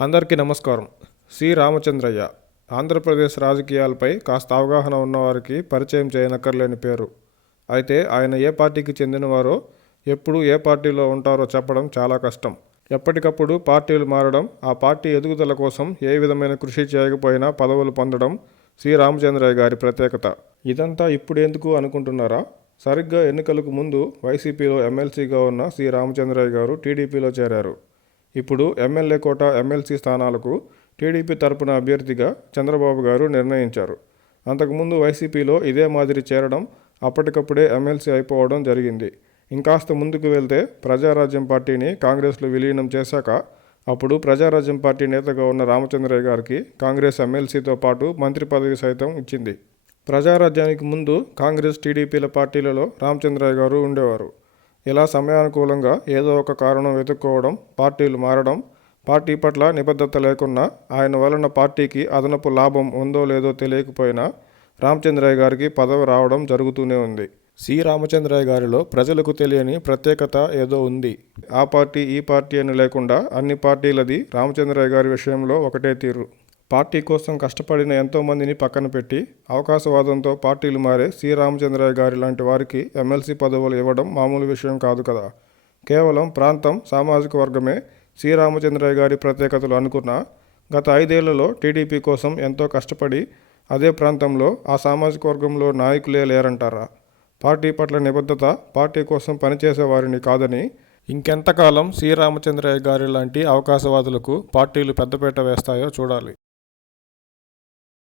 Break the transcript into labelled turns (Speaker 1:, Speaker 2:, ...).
Speaker 1: అందరికీ నమస్కారం. సి. రామచంద్రయ్య. ఆంధ్రప్రదేశ్ రాజకీయాలపై కాస్త అవగాహన ఉన్నవారికి పరిచయం చేయనక్కర్లేని పేరు. అయితే ఆయన ఏ పార్టీకి చెందినవారో ఎప్పుడు ఏ పార్టీలో ఉంటారో చెప్పడం చాలా కష్టం. ఎప్పటికప్పుడు పార్టీలు మారడం ఆ పార్టీ ఎదుగుదల కోసం ఏ విధమైన కృషి చేయకపోయినా పదవులు పొందడం సి. రామచంద్రయ్య గారి ప్రత్యేకత. ఇదంతా ఇప్పుడెందుకు అనుకుంటున్నారా? సరిగ్గా ఎన్నికలకు ముందు వైసీపీలో ఎమ్మెల్సీగా ఉన్న సి. రామచంద్రయ్య గారు టీడీపీలో చేరారు. ఇప్పుడు ఎమ్మెల్యే కోట ఎమ్మెల్సీ స్థానాలకు టీడీపీ తరపున అభ్యర్థిగా చంద్రబాబు గారు నిర్ణయించారు. అంతకుముందు వైసీపీలో ఇదే మాదిరి చేరడం అప్పటికప్పుడే ఎమ్మెల్సీ అయిపోవడం జరిగింది. ఇంకాస్త ముందుకు వెళ్తే ప్రజారాజ్యం పార్టీని కాంగ్రెస్లో విలీనం చేశాక అప్పుడు ప్రజారాజ్యం పార్టీ నేతగా ఉన్న రామచంద్రయ్య గారికి కాంగ్రెస్ ఎమ్మెల్సీతో పాటు మంత్రి పదవి సైతం ఇచ్చింది. ప్రజారాజ్యానికి ముందు కాంగ్రెస్ టీడీపీల పార్టీలలో రామచంద్రయ్య గారు ఉండేవారు. ఇలా సమయానుకూలంగా ఏదో ఒక కారణం వెతుక్కోవడం పార్టీలు మారడం పార్టీ పట్ల నిబద్ధత లేకున్నా ఆయన వలన పార్టీకి అదనపు లాభం ఉందో లేదో తెలియకపోయినా రామచంద్రయ్య గారికి పదవి రావడం జరుగుతూనే ఉంది. సి. రామచంద్రయ్య గారిలో ప్రజలకు తెలియని ప్రత్యేకత ఏదో ఉంది. ఆ పార్టీ ఈ పార్టీ అని లేకుండా అన్ని పార్టీలది రామచంద్రయ్య గారి విషయంలో ఒకటే తీరు. పార్టీ కోసం కష్టపడిన ఎంతోమందిని పక్కన పెట్టి అవకాశవాదంతో పార్టీలు మారే సి. రామచంద్రయ్య గారి లాంటి వారికి ఎమ్మెల్సీ పదవులు ఇవ్వడం మామూలు విషయం కాదు కదా. కేవలం ప్రాంతం సామాజిక వర్గమే సి. రామచంద్రయ్య గారి ప్రత్యేకతలు అనుకున్నా గత ఐదేళ్ళలో టీడీపీ కోసం ఎంతో కష్టపడి అదే ప్రాంతంలో ఆ సామాజిక వర్గంలో నాయకులే లేరంటారా? పార్టీ పట్ల నిబద్ధత పార్టీ కోసం పనిచేసే వారిని కాదని ఇంకెంతకాలం సి. రామచంద్రయ్య గారి లాంటి అవకాశవాదులకు పార్టీలు పెద్దపేట వేస్తాయో చూడాలి.